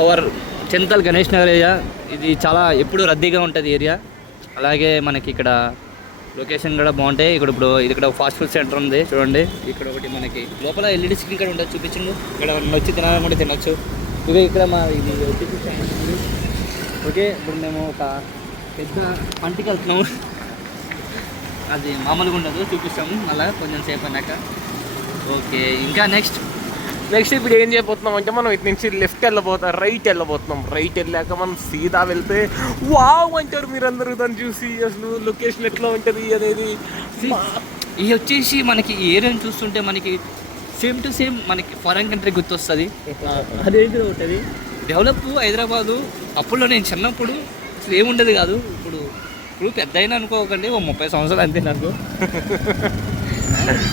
Hour Chintal Ganesh Nagar area. ఇది చాలా ఎప్పుడు రద్దీగా ఉంటుంది ఏరియా. అలాగే మనకి ఇక్కడ లొకేషన్ కూడా బాగుంటాయి. ఇప్పుడు ఇక్కడ ఫాస్ట్ ఫుడ్ సెంటర్ ఉంది చూడండి. ఇక్కడ ఒకటి మనకి లోపల ఎల్ఈడి స్క్రీన్ కూడా ఉంటుంది, చూపించింది. ఇక్కడ వచ్చి తినాలనుకుంటే తినొచ్చు. ఇక ఇక్కడ మా ఇది చూపించాము. ఓకే, ఇప్పుడు మేము ఒక పెద్ద పంటికి వెళ్తున్నాము. అది మామూలుగా ఉండదు, చూపిస్తాము మళ్ళీ కొంచెం సేపు అన్నాక. ఓకే, ఇంకా నెక్స్ట్ ఇప్పుడు ఏం చేయబోతున్నాం అంటే మనం ఇటు నుంచి లెఫ్ట్ వెళ్ళబోతాం, రైట్ వెళ్ళబోతున్నాం. రైట్ వెళ్ళాక మనం సీదా వెళ్తే వావ్ అంటారు మీరందరూ దాన్ని చూసి. అసలు లొకేషన్ ఎట్లా ఉంటుంది అనేది. ఇది వచ్చేసి మనకి ఈ ఏరియాని చూస్తుంటే మనకి సేమ్ టు సేమ్ మనకి ఫారెన్ కంట్రీ గుర్తొస్తుంది. అదేంటి ఉంటుంది డెవలప్ హైదరాబాదు. అప్పుడులో నేను చిన్నప్పుడు అసలు ఏముండేది కాదు. ఇప్పుడు పెద్ద అయినా అనుకోకండి, 30 సంవత్సరాలు అంతే నాకు.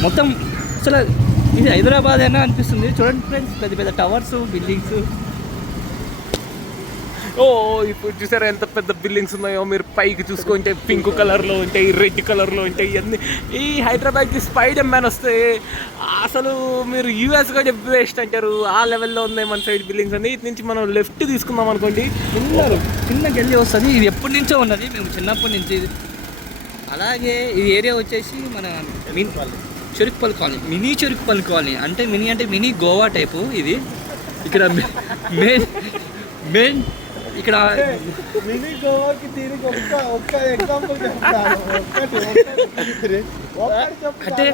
మొత్తం అసలు ఇది హైదరాబాద్ అయినా అనిపిస్తుంది. చూడండి ఫ్రెండ్స్, పెద్ద పెద్ద టవర్స్, బిల్డింగ్స్. ఇప్పుడు చూసారా ఎంత పెద్ద బిల్డింగ్స్ ఉన్నాయో. మీరు పైకి చూసుకుంటే పింక్ కలర్లో ఉంటాయి, రెడ్ కలర్లో ఉంటాయి. ఇవన్నీ ఈ హైదరాబాద్కి స్పైడర్ మ్యాన్ వస్తే అసలు మీరు యూఎస్ కూడా వేస్ట్ అంటారు. ఆ లెవెల్లో ఉన్నాయి మన సైడ్ బిల్డింగ్స్ అన్ని. ఇటు నుంచి మనం లెఫ్ట్ తీసుకుందాం అనుకోండి, చిన్న గల్లీ వస్తుంది. ఇది ఎప్పటి నుంచో ఉన్నది, మేము చిన్నప్పటి నుంచి. అలాగే ఈ ఏరియా వచ్చేసి మన Cherukupalli colony, mini Cherukupalli colony. అంటే మినీ గోవా టైపు ఇది. ఇక్కడ మెయిన్ ఇక్కడ మినీ గోవాకి దీనికి ఒక్క ఎగ్జాంపుల్ అంటే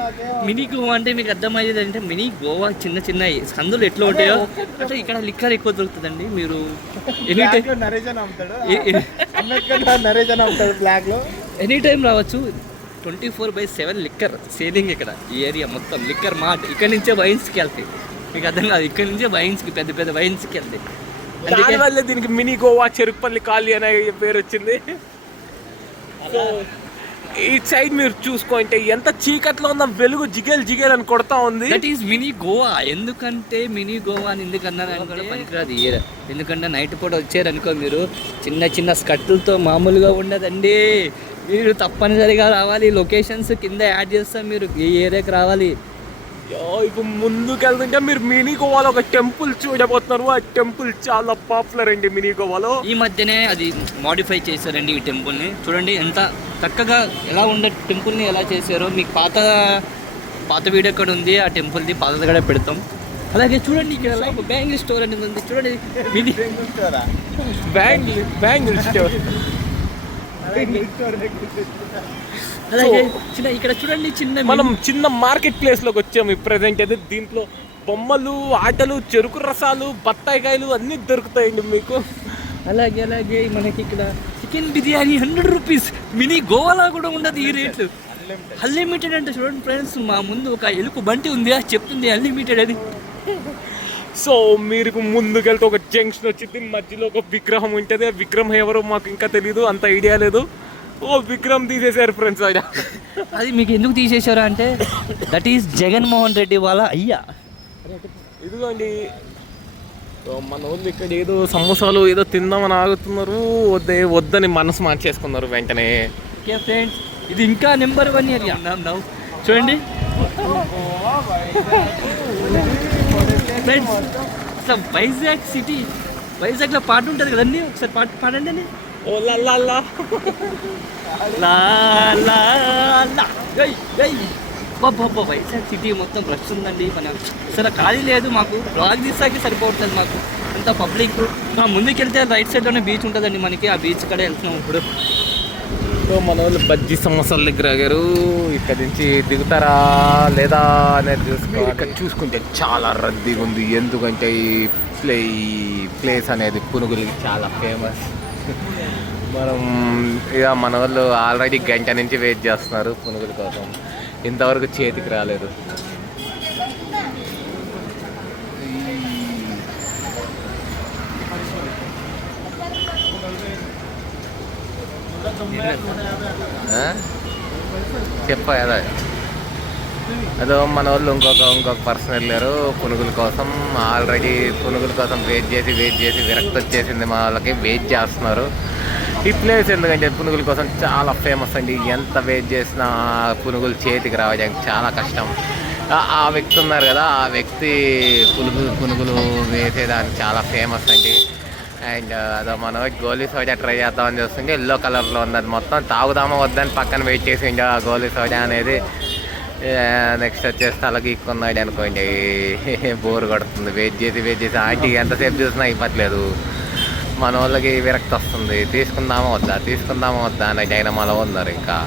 మినీ గోవా అంటే మీకు అర్థమయ్యేది అంటే మినీ గోవా చిన్న చిన్న సందులు ఎట్లా ఉంటాయో అంటే ఇక్కడ లిక్కర్ ఎక్కువ దొరుకుతుందండి. మీరు ఎనీ టైం బ్లాక్ లో ఎనీ టైం రావచ్చు. 24/7 లిక్కర్ సేలింగ్ ఇక్కడ. ఈ ఏరియా మొత్తం లిక్కర్ మార్ట్. ఇక్కడ నుంచే వైన్స్కి వెళ్తాయి. మీకు అర్థం కాదు, ఇక్కడ నుంచే వైన్స్కి పెద్ద పెద్ద వైన్స్కి వెళ్తాయి. దానివల్ల దీనికి మినీ గోవా చెరుకుపల్లి కాలనీ అనే పేరు వచ్చింది. ఈ సైడ్ మీరు చూసుకుంటే ఎంత చీకట్లో ఉన్న వెలుగు జిగేల్ అని కొడతా ఉంది. That is mini Goa. ఎందుకంటే మినీ గోవా అని ఎందుకన్నారంటే పనికిరాదు ఏరియా. ఎందుకంటే నైట్ పూట వచ్చారనుకో మీరు, చిన్న చిన్న స్కట్టులతో మామూలుగా ఉండదండి. మీరు తప్పనిసరిగా రావాలి. లొకేషన్స్ కింద యాడ్ చేస్తాం, మీరు ఈ ఏరియాకి రావాలి. ఇప్పుడు ముందుకు వెళ్తుంటే మీరు మినీ గోవాలో ఒక టెంపుల్ చూడబోతున్నారు. ఆ టెంపుల్ చాలా పాపులర్ అండి మినీ గోవాలో. ఈ మధ్యనే అది మాడిఫై చేశారండి ఈ టెంపుల్ని. చూడండి ఎంత చక్కగా ఎలా ఉండే టెంపుల్ని ఎలా చేశారో. మీకు పాత వీడియో కూడా ఉంది ఆ టెంపుల్ది, పాతది కూడా పెడతాం. అలాగే చూడండి ఇక్కడ బ్యాంగిల్ స్టోర్ అనేది ఉంది. చూడండి మినీ బ్యాంగిల్ స్టోర్. అలాగే ఇక్కడ చూడండి మనం చిన్న మార్కెట్ ప్లేస్ లోకి వచ్చాము ప్రెసెంట్ అయితే. దీంట్లో బొమ్మలు, ఆటలు, చెరుకు రసాలు, బత్తాయికాయలు అన్నీ దొరుకుతాయండి మీకు. అలాగే మనకి ఇక్కడ చికెన్ బిర్యానీ 100 రూపీస్. మినీ గోవాలో కూడా ఉండదు ఈ రేట్లు. అన్లిమిటెడ్ అంటే చూడండి ఫ్రెండ్స్, మా ముందు ఒక ఎలుపు బంటి ఉంది, అది చెప్తుంది అన్లిమిటెడ్ అని. సో మీరు ముందుకెళ్తే ఒక జంక్షన్ వచ్చింది, మధ్యలో ఒక విగ్రహం ఉంటుంది. ఆ విగ్రహం ఎవరో మాకు ఇంకా తెలీదు, అంత ఐడియా లేదు. విగ్రహం తీసేశారు ఫ్రెండ్స్. అది మీకు ఎందుకు తీసేశారు అంటే దట్ ఈస్ జగన్మోహన్ రెడ్డి వాళ్ళ అయ్యా. ఇదిగోండి మన వాళ్ళు ఇక్కడ ఏదో సమోసాలు ఏదో తిందామని ఆగుతున్నారు. వద్దని మనసు మార్చేసుకున్నారు వెంటనే. ఓకే ఫ్రెండ్స్, ఇది ఇంకా నెంబర్ 1 ఏరియా. చూడండి ఫ్రెండ్స్, అసలు వైజాగ్ సిటీ, వైజాగ్లో పాట ఉంటుంది కదండి, ఒకసారి పాట పాడండి. ఓ లా వైజాగ్ సిటీ మొత్తం రష్ ఉందండి. మనం అసలు ఖాళీ లేదు. మాకు బ్లాగ్ తీసాకే సరిపోతుంది. మాకు అంత పబ్లిక్. ముందుకెళ్తే రైట్ సైడ్లోనే బీచ్ ఉంటుందండి మనకి. ఆ బీచ్ కడే వెళ్తున్నాం ఇప్పుడు. సో మన వాళ్ళు బజ్జీ సమోసాల దగ్గర ఆగారు. ఇక్కడ నుంచి దిగుతారా లేదా అనేది చూసుకోవాలి. ఇక్కడ చూసుకుంటే చాలా రద్దీగా ఉంది. ఎందుకంటే ఈ ప్లేస్ అనేది పునుగులకి చాలా ఫేమస్. మన వాళ్ళు ఆల్రెడీ గంట నుంచి వెయిట్ చేస్తున్నారు పునుగుల కోసం. ఇంతవరకు చేతికి రాలేదు. చెప్పా కదా, అదో మన వాళ్ళు ఇంకొక పర్సన్ వెళ్ళారు పునుగుల కోసం. ఆల్రెడీ పునుగుల కోసం వెయిట్ చేసి విరక్తి వచ్చేసింది. మా వాళ్ళకి వెయిట్ చేస్తున్నారు. ఈ ప్లేస్ ఎందుకంటే పునుగుల కోసం చాలా ఫేమస్ అండి. ఎంత వెయిట్ చేసినా పునుగులు చేతికి రావడానికి చాలా కష్టం. ఆ వ్యక్తి ఉన్నారు కదా, ఆ వ్యక్తి పునుగులు వేసేదానికి చాలా ఫేమస్ అండి. అండ్ అదో మనం గోలీ సోడా ట్రై చేద్దామని చూస్తుంటే ఎల్లో కలర్లో ఉంది. అది మొత్తం తాగుదామా వద్దని పక్కన వెయిట్ చేసిండు ఆ గోలీ సోడా అనేది. నెక్స్ట్ వచ్చేసి తల గీక్కున్నాడు అనుకోండి. బోర్ కొడుతుంది వెయిట్ చేసి ఆంటీ ఎంతసేపు చూసినా ఇవ్వట్లేదు. మన వాళ్ళకి విరక్తి వస్తుంది. తీసుకుందామా వద్దా అని డైనమాలో ఉన్నారు ఇంకా.